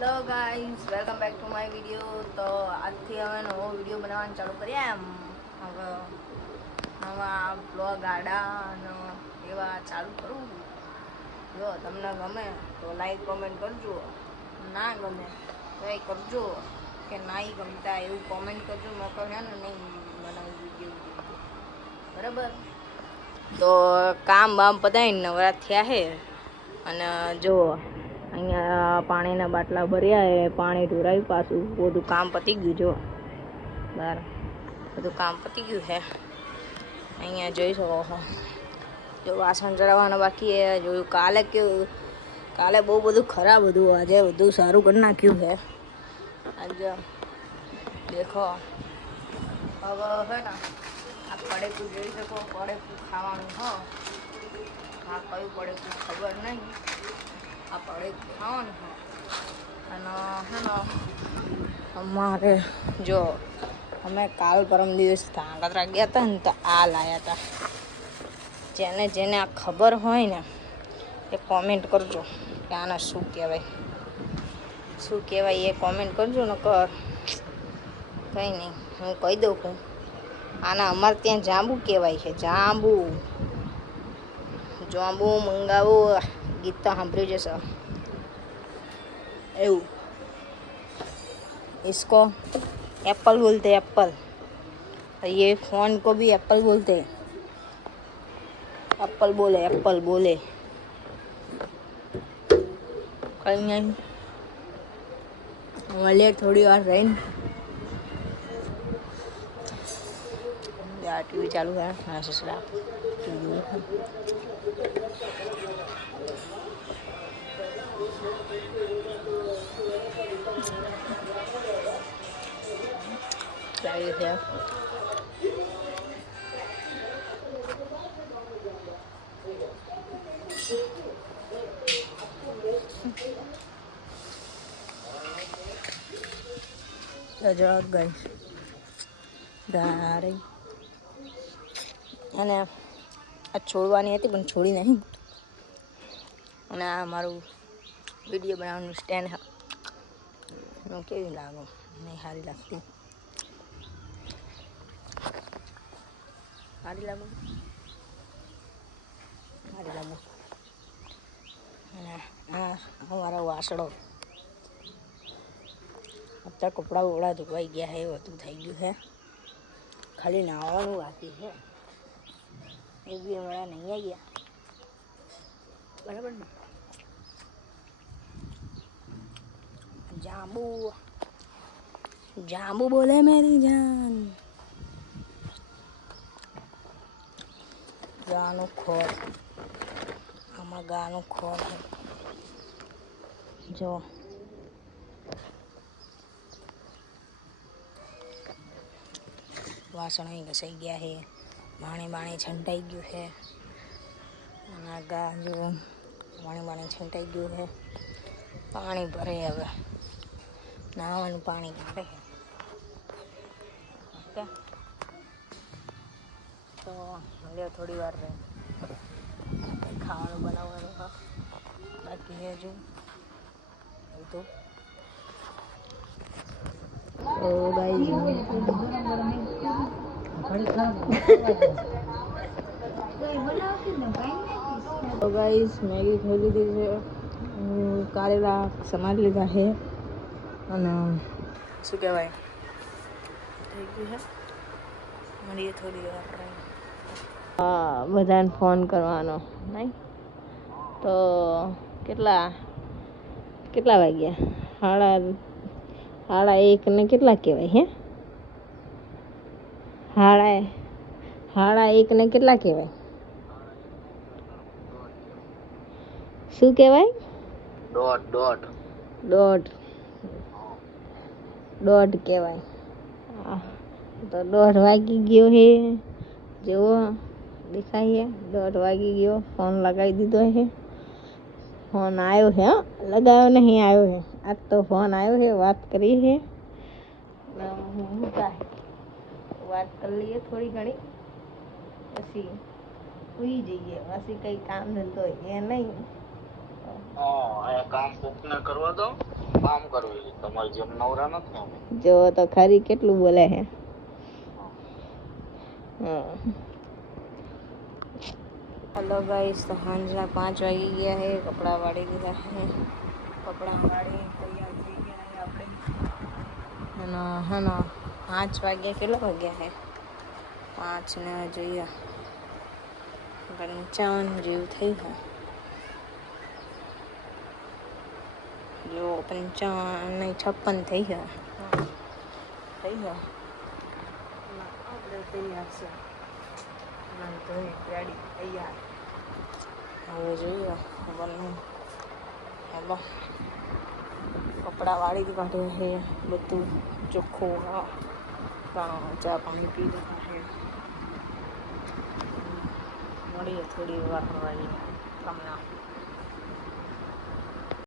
Hello guys, welcome back to my video. તો આજથી હવે નવો વિડીયો બનાવવાનું ચાલુ કરીએ. હવે નવા બ્લોગ આડા એવા ચાલુ કરું. જો તમને ગમે તો લાઈક કોમેન્ટ કરજો, ના ગમે તો એ કરજો કે ના ગમતા એવું કોમેન્ટ કરજો. મેં કહે ને નહીં બનાવી વિડીયો બરાબર. તો કામ બામ પતાવીને નવરા થયા છે અને જો અહીંયા પાણીના બાટલા ભર્યા એ પાણી ઢોરાયું, પાછું બધું કામ પતી ગયું. જો બહાર બધું કામ પતી ગયું છે. અહીંયા જોઈ શકો છો. જો વાસણ ચડાવવાના બાકી એ જોયું. કાલે બહુ બધું ખરાબ હતું, આજે બધું સારું કરી નાખ્યું છે. આજે દેખો હવે હે ને આ પડેકું જોઈ શકો. પડેકું ખાવાનું હો. આ કયું પડેકું ખબર નહીં. આ પડેકું ખાવાનું હો. અને હે ને અમારે જો અમે કાલ પરમ દિવસ ધાંગધ્રા ગયા હતા ને તો આ લાવ્યા હતા. જેને આ ખબર હોય ને એ કોમેન્ટ કરજો કે આને શું કહેવાય એ કોમેન્ટ કરજો. ને કંઈ નહીં, હું કહી દઉં છું. આના અમારે ત્યાં જાંબુ કહેવાય છે. જાંબુ મંગાવો. ગીત તો સાંભળ્યું જશે એવું. इसको एप्पल बोलते हैं, एप्पल. ये फ़ोन को भी एप्पल बोलते हैं. एप्पल बोले कहीं नहीं. મળીએ થોડી વાર રહીને. ટીવી ચાલુ है. हाँ ससुरा टीवी લાગે છે. જગ ગઈ ધારે અને આ છોડવાની હતી પણ છોડી નહીં. અને આ મારું વિડીયો બનાવવાનું સ્ટેન્ડ છે. હું કેવી લાગો? નહીં સારી લાગતી. સારી લાગુ અને આ અમારો વાસણો. અત્યારે કપડાં વપડા ધોવાઈ ગયા છે, બધું થઈ ગયું છે. ખાલી નાહવાનું બાકી છે. એ બી હમણાં નહીં આવી ગયા બરાબર ને. જાંબુ બોલે મેરી જાન. ગાનું ખોર. આમાં ગાનું ખોર છે. જો વાસણ ઘસાઈ ગયા છે. પાણી છંટાઈ ગયું છે. અને આ ગા જો પાણી છંટાઈ ગયું છે. પાણી ભરે હવે. નાવાનું પાણી ભરે. ઓકે, તો મળ્યો થોડી વાર રહે. ખાવાનું બનાવવાનું બાકી છે હજુ બધું. તો ગાઈસ મેગી ખાઈ લીધી છે. કારેલા સમારી લીધા છે અને શું કહેવાય થઈ ગયું છે. મળીએ થોડી વાર. હા, બધાને ફોન કરવાનો નહીં તો કેટલા વાગ્યા? 1:30 ને કેટલા કહેવાય હે? 1:30 ને કેટલા કહેવાય? શું કહેવાય? દોઢ કહેવાય. તો 1:30 વાગી ગયો છે. જેવો દેખાય 1:30 વાગી ગયો. ફોન લગાવી દીધો છે. ફોન આવ્યો છે, લગાવ્યો નહીં, આવ્યો છે. આજ તો ફોન આવ્યો છે. વાત કરી છે. વાત કરી લઈએ થોડી ઘણી, પછી સુઈ જઈએ. પછી કંઈ કામ ધંધો એ નહીં. જો તો ખરી કેટલું બોલે હે. हेलो गाइस, तो સાંજના 5 વાગી ગયા હે. કપડાં વાળી દીધા હે. કપડાં વાળી તૈયાર થઈ ગયા હે આપણે. અને હા 5 વાગ્યા, કેટલા વાગ્યા હે? 5 ને જોઈએ 55 જેવું થઈ છે. જો 55 નહીં 56 થઈ ગયા. થઈ ગયા આપણે તૈયાર છે. ગાડી તૈયાર. હવે જોઈએ બનવું. હેલો, કપડાં વાળી કાઢ્યા છે. બધું ચોખ્ખું. ચા પાણી પી લીધા છે. મળીએ થોડી વાર વાળી તમને.